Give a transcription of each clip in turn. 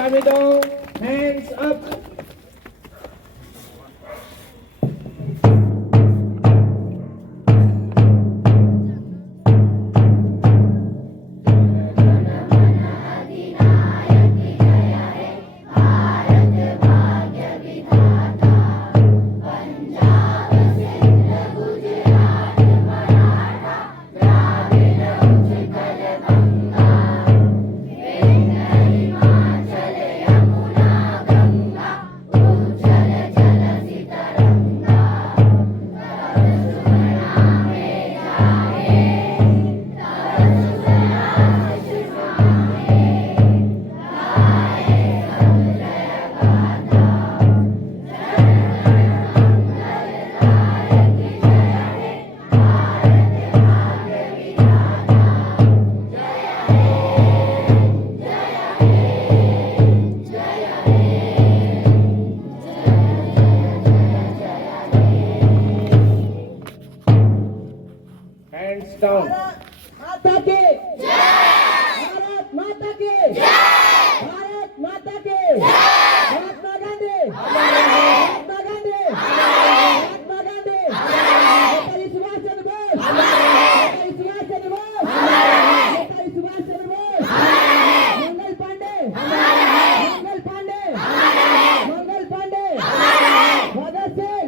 kami daw, hands up. Hands down. माता के भारत माता के भारत माता के महात्मा गांधी महात्मा गांधी महात्मा गांधी नेताजी सुभाष चंद्र बोस नेताजी सुभाष चंद्र बोस नेताजी सुभाष चंद्र बोस मंगल पांडे मंगल पांडे मंगल पांडे भगत सिंह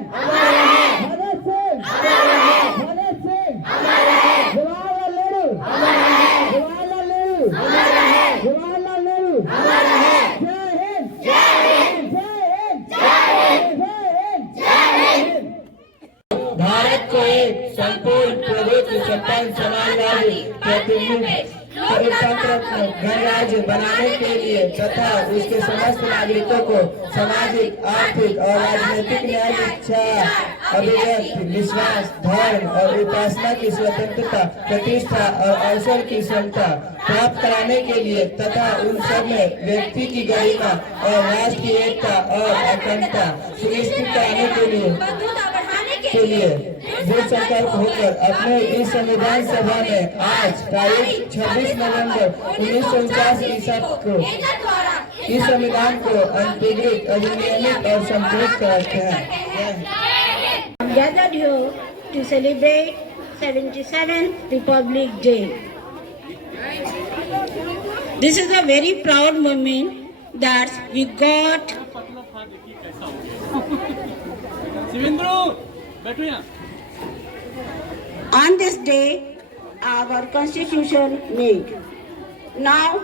भगत सिंह भगत सिंह जवाहरलाल नेहरू जवाहरलाल नेहरू जवाहरलाल नेहरू जय हिंद जय हिंद जय हिंद जय हिंद। भारत को एक संपूर्ण प्रभुत्व संपन्न समाजवादी प्रतिनिधि लोकतंत्र गणराज्य बनाने के लिए तथा उसके समस्त नागरिकों को सामाजिक, आर्थिक और राजनीतिक न्याय, इच्छा, अभिव्यक्ति, विश्वास, धर्म और उपासना की स्वतंत्रता, प्रतिष्ठा और अवसर की क्षमता प्राप्त कराने के लिए तथा उन सब में व्यक्ति की गरिमा और राष्ट्र की एकता और अखंडता सुनिश्चित कराने के लिए दृढ़ संकल्प होकर अपने इस संविधान सभा में आज तारीख 26 नवंबर 1949 ईसा को इस संविधान को अंतर्गत अधिनियमित और संशोधित करते हैं। Gathered here to celebrate 77th Republic Day. This is a very proud moment that we got. On this day, our Constitution made. Now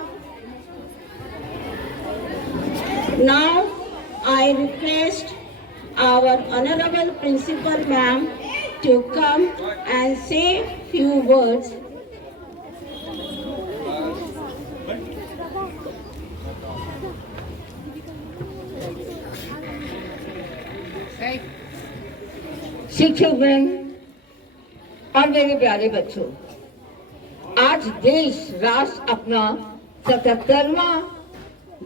I request our Honorable Principal Ma'am to come and say few words. शिक्षकगण और मेरे प्यारे बच्चों, आज देश राष्ट्र अपना 77वां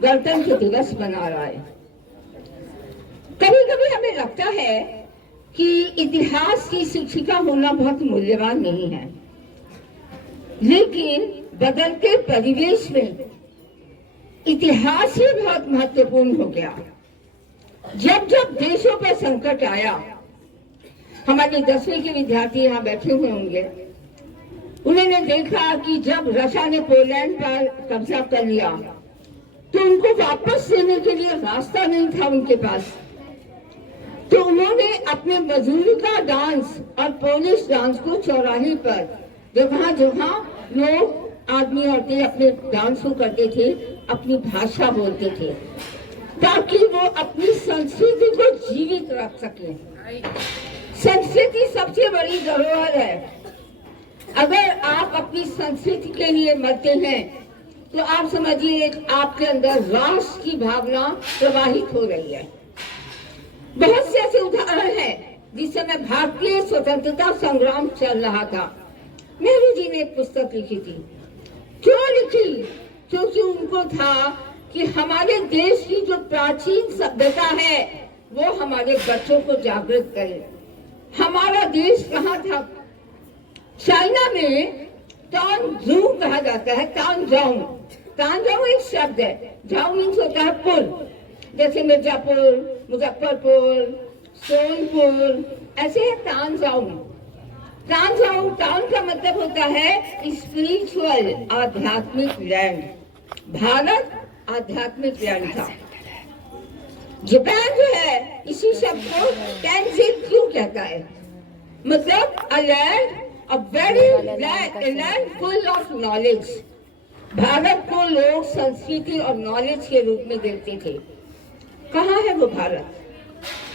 गणतंत्र दिवस मना रहा है। कभी कभी हमें लगता है कि इतिहास की शिक्षिका होना बहुत मूल्यवान नहीं है, लेकिन बदलते परिवेश में इतिहास ही बहुत महत्वपूर्ण हो गया। जब जब देशों पर संकट आया, हमारे 10वीं के विद्यार्थी यहाँ बैठे हुए होंगे, उन्होंने देखा कि जब रशिया ने पोलैंड पर कब्जा कर लिया तो उनको वापस लेने के लिए रास्ता नहीं था उनके पास, तो उन्होंने अपने मजूरिका डांस और पोलिश डांस को चौराहे पर जहाँ जहाँ लोग आदमी औरतें अपने डांस को करते थे, अपनी भाषा बोलते थे, ताकि वो अपनी संस्कृति को जीवित रख सके। संस्कृति सबसे बड़ी धरोहर है। अगर आप अपनी संस्कृति के लिए मरते हैं तो आप समझिए आपके अंदर राष्ट्र की भावना प्रवाहित हो रही है। बहुत से ऐसे उदाहरण हैं जिस समय भारतीय स्वतंत्रता संग्राम चल रहा था, नेहरू जी ने एक पुस्तक लिखी थी। क्यों लिखी? क्योंकि उनको था कि हमारे देश की जो प्राचीन सभ्यता है वो हमारे बच्चों को जागृत करे। हमारा देश कहाँ था? चाइना में तानजू कहा जाता है, तानजाओ। तांजाऊ एक शब्द है, झाऊ मीन्स होता है पुल, जैसे मिर्जापुर, मुजफ्फरपुर, सोनपुर, ऐसे है तांजाऊ। तांजाऊ टाउन का मतलब होता है स्पिरिचुअल, आध्यात्मिक लैंड। भारत आध्यात्मिक लैंड था। जापान जो है इसी शब्द को टेंजिन कहता है, मतलब a land, a very land full of knowledge. Bharat को लोग संस्कृति और नॉलेज के रूप में देखते थे। कहाँ है वो भारत?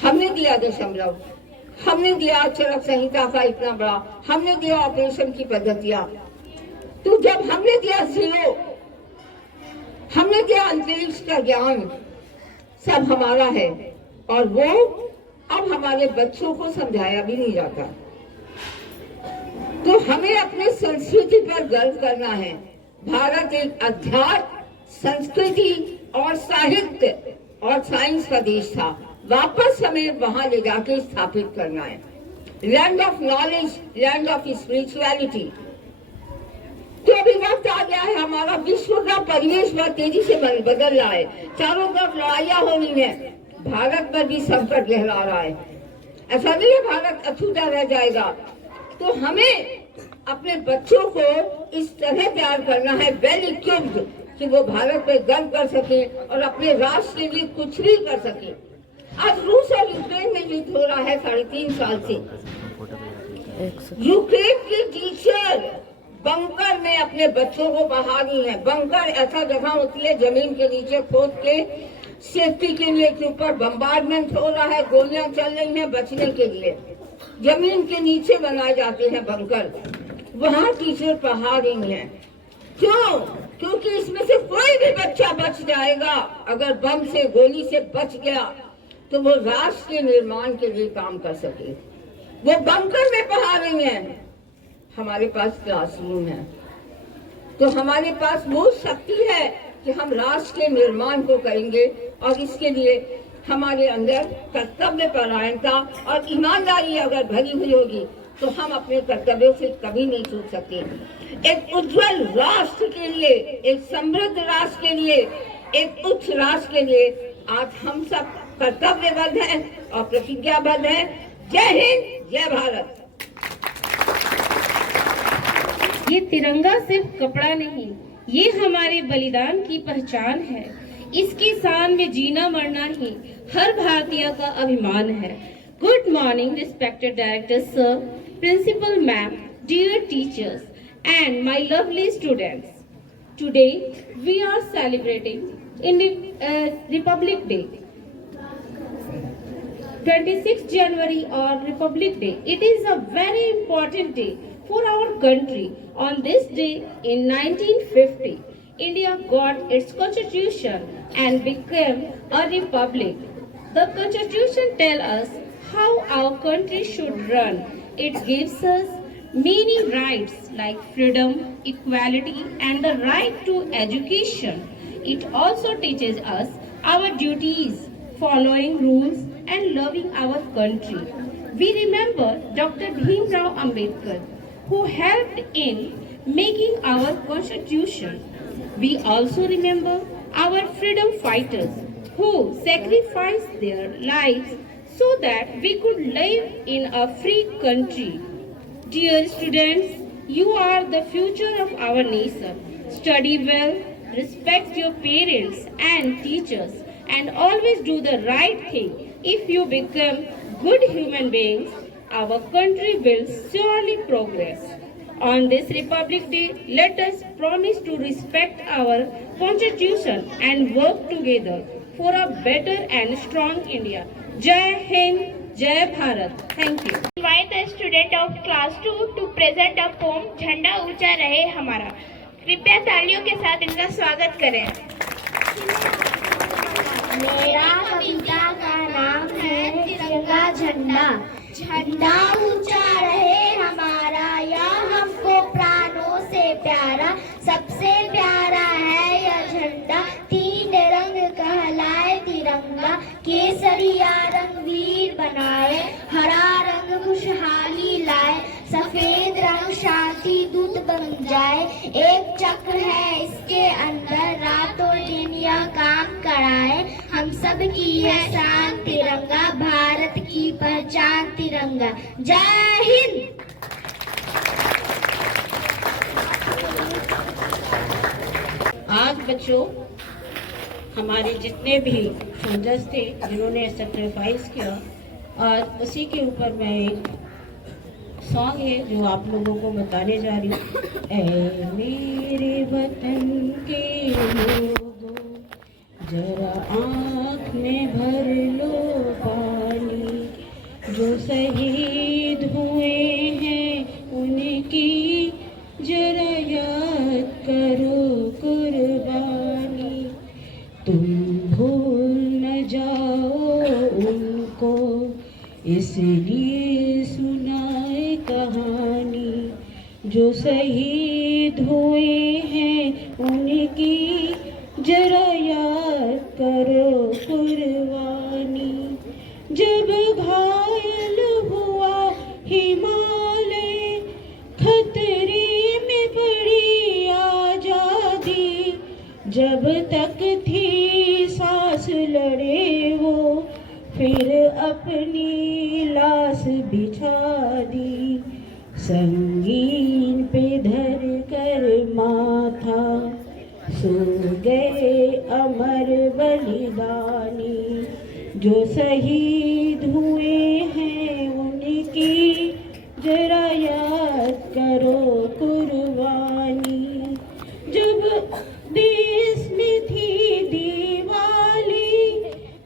हमने दिया दशमलव, हमने दिया चरक संहिता का इतना बड़ा, हमने दिया ऑपरेशन की पद्धतियां। तो जब हमने दिया जीरो, हमने दिया अंतरिक्ष का ज्ञान, सब हमारा है, और वो अब हमारे बच्चों को समझाया भी नहीं जाता। तो हमें अपने संस्कृति पर गर्व करना है। भारत एक अध्यात्म, संस्कृति और साहित्य और साइंस का देश था। वापस हमें वहां ले जाके स्थापित करना है। Land of knowledge, land of spirituality. तो अभी वक्त आ गया है, हमारा विश्व का परिवेश बहुत तेजी से बदल रहा है। चारों तरफ लड़ाइयां हो रही हैं, भारत पर भी संकट लहरा रहा है। ऐसा नहीं है भारत अछूता रह जाएगा। तो हमें अपने बच्चों को इस तरह तैयार करना है, वेल इक्विप्ड, कि वो भारत पे गर्व कर सके और अपने राष्ट्र के लिए कुछ भी कर सके। आज रूस और यूक्रेन में युद्ध हो रहा है 3.5 साल से। यूक्रेन की टीचर बंकर में अपने बच्चों को पढ़ा रही है। बंकर ऐसा जगह होती है जमीन के नीचे खोद के, सेफ्टी के लिए, के ऊपर बम्बार्डमेंट हो रहा है, गोलियां चल रही हैं, बचने के लिए जमीन के नीचे बनाए जाते हैं बंकर। वहाँ टीचर पढ़ा रही हैं। क्यों? क्योंकि इसमें से कोई भी बच्चा बच जाएगा, अगर बम से, गोली से बच गया, तो वो राष्ट्र के निर्माण के लिए काम कर सके। वो बंकर में पढ़ा रही हैं। हमारे पास क्लासरूम है, तो हमारे पास वो शक्ति है कि हम राष्ट्र के निर्माण को करेंगे, और इसके लिए हमारे अंदर कर्तव्य परायणता और ईमानदारी अगर भरी हुई होगी तो हम अपने कर्तव्यों से कभी नहीं चूक सकते। एक उज्जवल राष्ट्र के लिए, एक समृद्ध राष्ट्र के लिए, एक उच्च राष्ट्र के लिए आज हम सब कर्तव्यबद्ध हैं और प्रतिज्ञाबद्ध हैं। जय हिंद, जय भारत। ये तिरंगा सिर्फ कपड़ा नहीं, ये हमारे बलिदान की पहचान है। इसकी शान में जीना मरना ही हर भारतीय का अभिमान है। Good morning respected director sir, principal ma'am, dear teachers and my lovely students. Today we are celebrating Republic Day. 26th January or Republic Day. It is a very important day for our country. On this day in 1950, India got its constitution and became a republic. The constitution tells us how our country should run. It gives us many rights like freedom, equality, and the right to education. It also teaches us our duties, following rules, and loving our country. We remember Dr. Bhim Rao Ambedkar, who helped in making our constitution. We also remember our freedom fighters who sacrificed their lives so that we could live in a free country. Dear students, you are the future of our nation. Study well, respect your parents and teachers, and always do the right thing. If you become good human beings, our country will surely progress. On this Republic Day, let us promise to respect our Constitution and work together for a better and strong India. Jai Hind, Jai Bharat. Thank you. Invite the student of class 2 to present a poem झंडा ऊंचा रहे हमारा। कृपया तालियों के साथ इनका स्वागत करें। मेरा कविता का नाम है तिरंगा झंडा। झंडा ऊंचा रहे हमारा, या हमको प्राणों से प्यारा। सबसे प्यारा है यह झंडा, 3 रंग कहलाए तिरंगा। केसरिया रंग वीर बनाए, हरा रंग खुशहाली लाए, सफेद रंग शांति दूत बन जाए। एक चक्र है इसके अंदर, रातों दिन यह काम कराए। हम सब की है शान तिरंगा, भारत की पहचान तिरंगा। जय हिंद। आज बच्चों, हमारे जितने भी सोल्जर्स थे जिन्होंने सेक्रीफाइस किया, और उसी के ऊपर मैं एक सॉन्ग है जो आप लोगों को बताने जा रही हूँ। ऐ मेरे वतन के लोगों, जरा आँख में भर लो पानी, जो शहीद हुए हैं उनकी जरा याद करो कुर्बानी। तुम भूल न जाओ उनको, इसलिए सुनाए कहानी, जो शहीद हुए हैं उनकी जरा याद करो कुर्बानी। जब घायल हुआ हिमालय, खतरे में पड़ी आजादी, जब तक थी सांस लड़े वो, फिर अपनी लाश बिछा दी। संगीन पे धर कर माथा, सो गए अमर बलिदानी, जो शहीद हुए हैं उनकी जरा याद करो कुर्बानी। जब देश में थी दिवाली,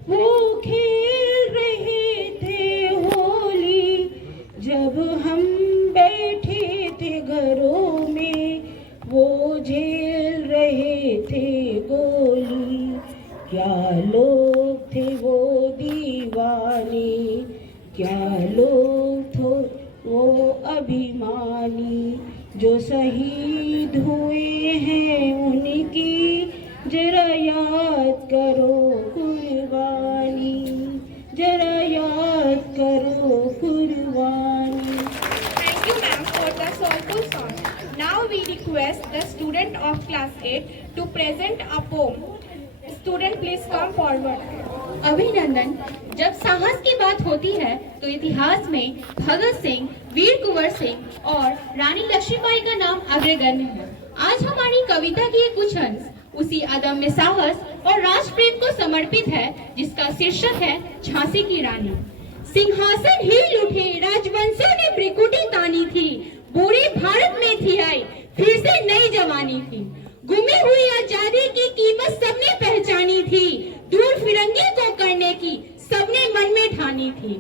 वो खेल रहे थे होली, जब हम बैठे थे घरों में, वो झेल रहे थे गोली। क्या लोग थे वो दीवाने, क्या लोग थे वो अभिमानी, जो शहीद हुए हैं उनकी जरा याद करो कुर्बानी, जरा याद करो कुर्बानी। Thank you, ma'am, for the soulful song. Now we request the student of class 8 to present a poem. Student, please come forward. अभिनंदन। जब साहस की बात होती है तो इतिहास में भगत सिंह, वीर कुंवर सिंह और रानी लक्ष्मीबाई का नाम अग्रगण्य है। आज हमारी कविता के कुछ अंश उसी अदम्य साहस और राष्ट्र प्रेम को समर्पित है, जिसका शीर्षक है झांसी की रानी। सिंहासन हिल उठे, राजवंशों ने भ्रिकुटी तानी थी, पूरे भारत में थी आई फिर से नई जवानी थी। गुमी हुई आजादी की कीमत सबने पहचानी थी, दूर फिरंगी को करने की सबने मन में ठानी थी।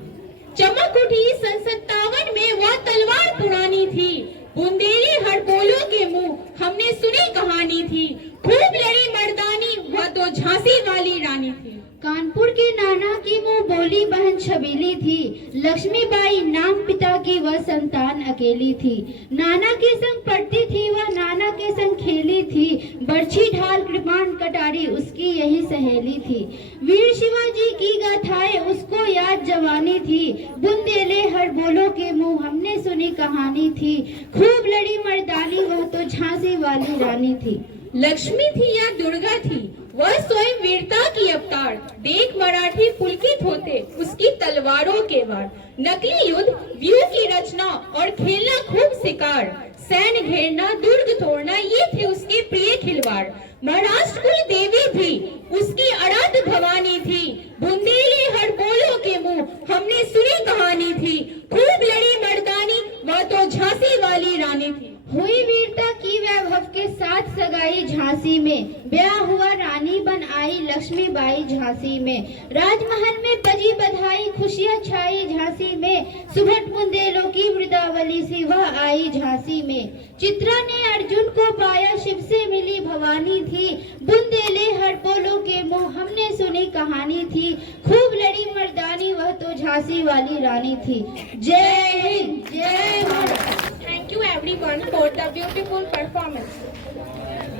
चमक उठी सन 57 में वह तलवार पुरानी थी, बुंदेली हड़बोलों के मुंह हमने सुनी कहानी थी, खूब लड़ी मर्दानी वह तो झांसी वाली रानी थी। कानपुर के नाना की मुंह बोली बहन छबीली थी, लक्ष्मीबाई नाम पिता की वह संतान अकेली थी। नाना के संग पढ़ती थी वह, नाना के संग खेली थी, बर्छी ढाल कृपाण कटारी उसकी यही सहेली थी। वीर शिवाजी की गाथाएं उसको याद जवानी थी, बुंदेले हड़बोलों के मुंह हमने सुनी कहानी थी, खूब लड़ी मर्दानी वह तो झांसी वाली रानी थी। लक्ष्मी थी या दुर्गा थी वह स्वयं वीरता की अवतार, देख मराठी पुलकित होते उसकी तलवारों के वार। नकली युद्ध, व्यूह की रचना और खेलना खूब शिकार, सैन्य घेरना, दुर्ग तोड़ना ये थे उसके प्रिय खिलवाड़। महाराष्ट्र कुल देवी थी उसकी अराध भवानी थी, बुंदेली हड़बोलों के मुंह हमने सुनी कहानी थी, खूब लड़ी मर्दानी वह तो झांसी वाली रानी थी। हुई वीरता की वैभव के साथ सगाई झांसी में, ब्याह हुआ रानी बन आई लक्ष्मीबाई झांसी में। राजमहल में बजी बधाई, खुशियां छाई झांसी में, सुभट बुंदेलों की वृंदावली सी वह आई झांसी में। चित्रा ने अर्जुन को पाया, शिव से मिली भवानी थी, बुंदेले हड़बोलों के मुंह हमने सुनी कहानी थी, खूब लड़ी मर्दानी वह तो झांसी वाली रानी थी। जय हिंद, जय Bharat. Thank you everyone for the beautiful performance.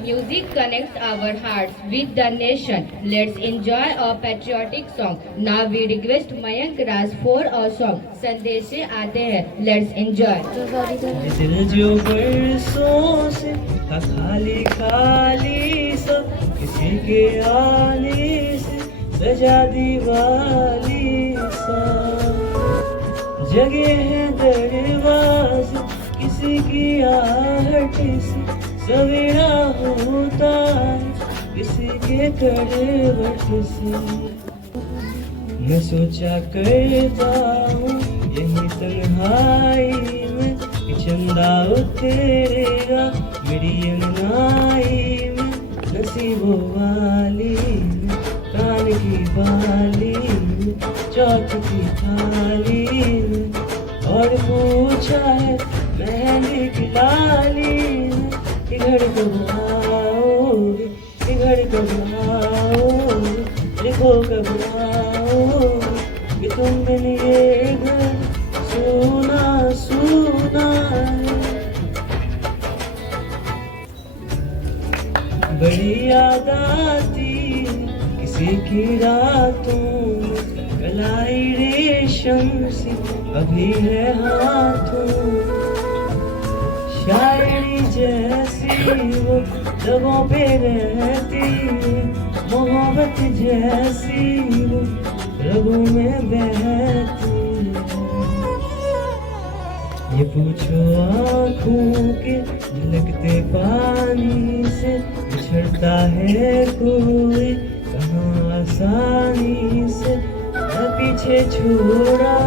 Music connects our hearts with the nation. Let's enjoy a patriotic song. Now we request Mayank Raj for a song. संदेशे आते हैं. Let's enjoy. दिल जो बरसों से था खाली खाली सा, किसी के आने से सजा दीवाली सा, जगे है दरवाजे किसी की आहट से, सवेरा होता है किसी के करवट से। मैं सोचा करता हूँ यही तन्हाई में कि चंदा उतरेगा मेरी अंगनाई में, नसीबों वाली में, कान की बाली में, चौक की थाली में, और पूछा है मेहंदी की लाली में कि घर कब आओगे, कि घर कब आओगे, देखो कब आओगे कि तुम बिन ये घर सोना सोना है। बड़ी याद आती किसी की रातों में, कलाई रेशम सी अभी है हाथों, शायरी जैसी वो लबों पे रहती, मोहब्बत जैसी वो रगों में बहती। ये पूछो आँखों के झलकते पानी से, बिछड़ता है कोई कहाँ आसानी से, मैं पीछे छोड़ा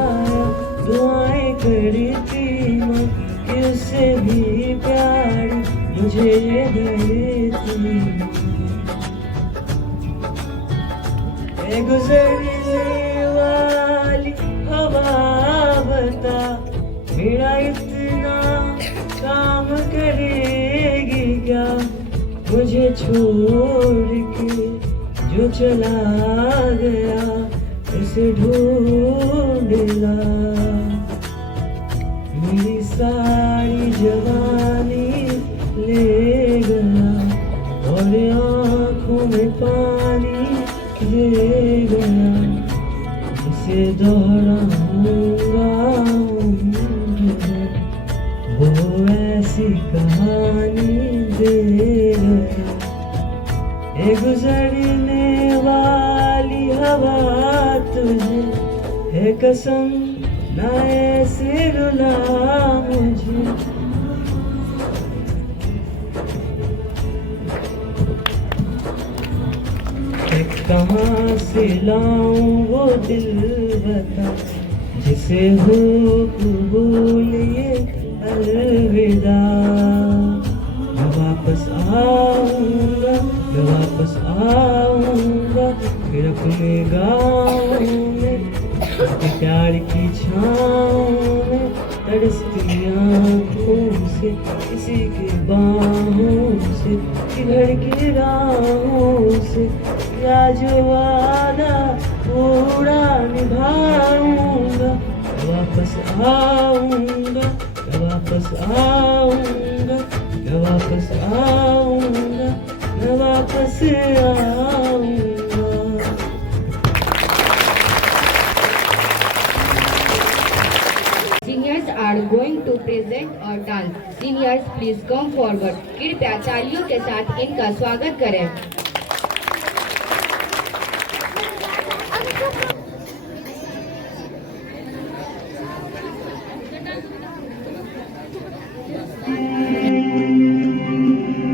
दुआएं करती माँ कि उससे भी प्यारी मुझे ये देती। गुजरने वाली हवा बता मेरा इतना काम करेगी क्या, मुझे छोड़ के जो चला गया उसे ढूंढ ला। मेरी सारी जवानी ले गया और आँखों में पानी ले गया, इसे दोहराऊंगा वो ऐसी कहानी दे गया। ए गुजरने वाली हवा तुझे है कसम ना ऐसे रुला मुझे। कहाँ से लाऊं वो दिल बता जिसे हो बोलिए अलविदा। मैं वापस आऊंगा, मैं वापस आऊंगा फिर अपने गाँव में, अपने प्यार की छाँव में, तरसती आँखों से किसी की बाहों से, घर की राहों से, या जो वादा पूरा निभाऊंगा। वापस आऊंगा, मैं वापस आऊंगा, मैं वापस आऊंगा, मैं वापस आऊंगा। Seniors are going to present a dance. Seniors, please come forward. कृपया तालियों के साथ इनका स्वागत करें.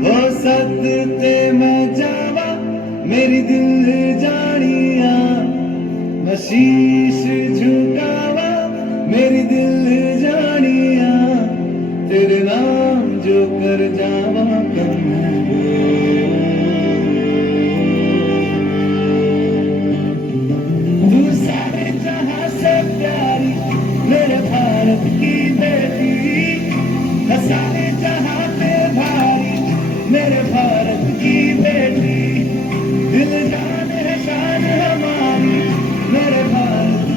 वो सदते मैं जावा मेरी दिल जानिया, मैं शीश झुकावा मेरी दिल जानिया, तेरे नाम जो कर जावा कम तू सारे जहां से प्यारी मेरे भारत की बेटी, सारे जहां पे भारी मेरे भारत की बेटी, दिल जान है शान हमारी मेरे भारत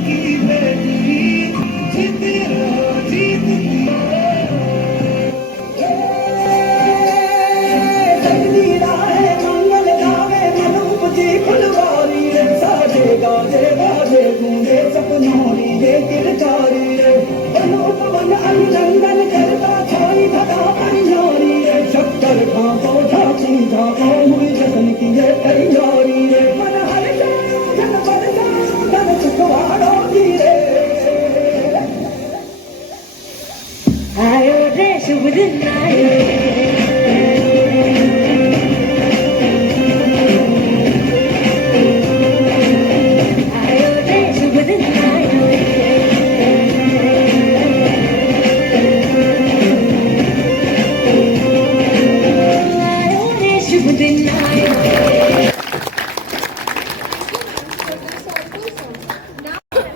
नौरी रे गिरधारी रे अनूप वन अभिनंदन करता छाई धरा परियारी रे शक्कर भागो झांकी भागो हुई जतन की ये तैयारी रे मन हर जाओ धन पर जाओ धन चुकवाड़ो की रे आयो रे शुभ दिन आयो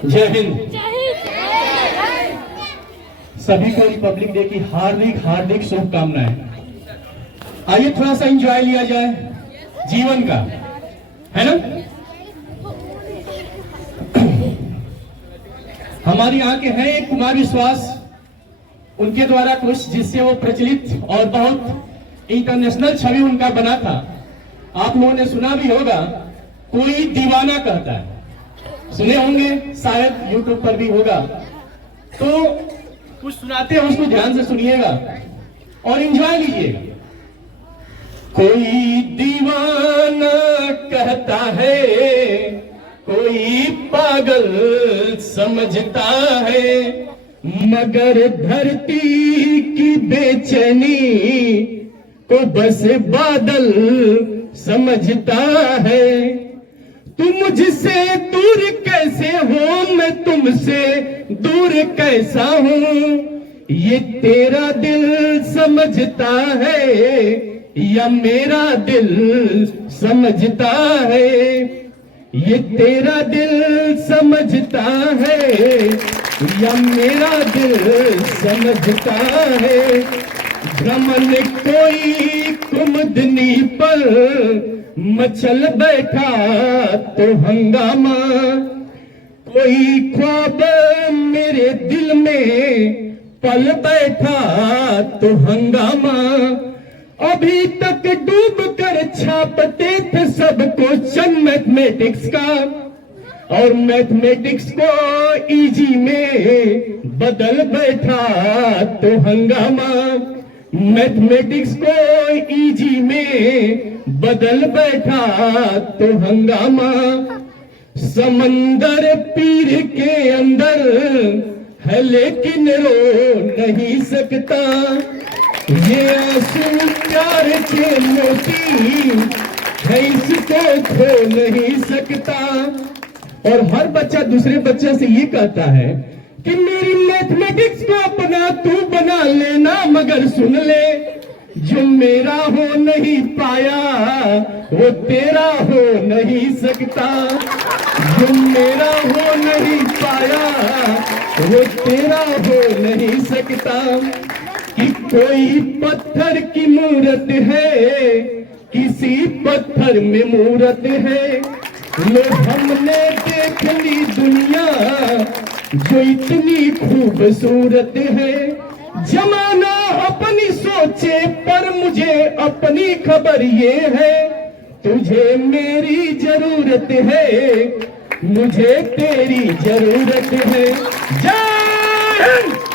जय हिंद। सभी को रिपब्लिक डे की हार्दिक हार्दिक शुभकामनाएं। आइए थोड़ा सा एंजॉय लिया जाए जीवन का, है ना। हमारे यहाँ के हैं एक कुमार विश्वास, उनके द्वारा कुछ जिससे वो प्रचलित और बहुत इंटरनेशनल छवि उनका बना था। आप लोगों ने सुना भी होगा, कोई दीवाना कहता है, सुने होंगे, शायद YouTube पर भी होगा। तो कुछ सुनाते हैं, उसको ध्यान से सुनिएगा और एंजॉय लीजिएगा। कोई दीवाना कहता है, कोई पागल समझता है, मगर धरती की बेचैनी को बस बादल समझता है। तुम मुझसे दूर कैसे हो, मैं तुमसे दूर कैसा हूँ, ये तेरा दिल समझता है या मेरा दिल समझता है, ये तेरा दिल समझता है या मेरा दिल समझता है। भ्रमण कोई कुमुदनी पर मचल बैठा तो हंगामा, कोई ख्वाब मेरे दिल में पल बैठा तो हंगामा। अभी तक डूब कर छापते थे सब क्वेश्चन मैथमेटिक्स का, और मैथमेटिक्स को इजी में बदल बैठा तो हंगामा। मैथमेटिक्स को इजी में बदल बैठा तो हंगामा। समंदर पीर के अंदर है लेकिन रो नहीं सकता, ये आंसू प्यार के मोती है, इसको खो नहीं सकता। और हर बच्चा दूसरे बच्चे से ये कहता है कि मेरी मैथमेटिक्स को अपना तू बना लेना, मगर सुन ले, जो मेरा हो नहीं पाया वो तेरा हो नहीं सकता, जो मेरा हो नहीं पाया वो तेरा हो नहीं सकता। कि कोई पत्थर की मूरत है, किसी पत्थर में मूरत है, लो हमने देख ली दुनिया जो इतनी खूबसूरत है। जमाना अपनी सोचे पर मुझे अपनी खबर ये है, तुझे मेरी जरूरत है, मुझे तेरी जरूरत है। जय हिंद।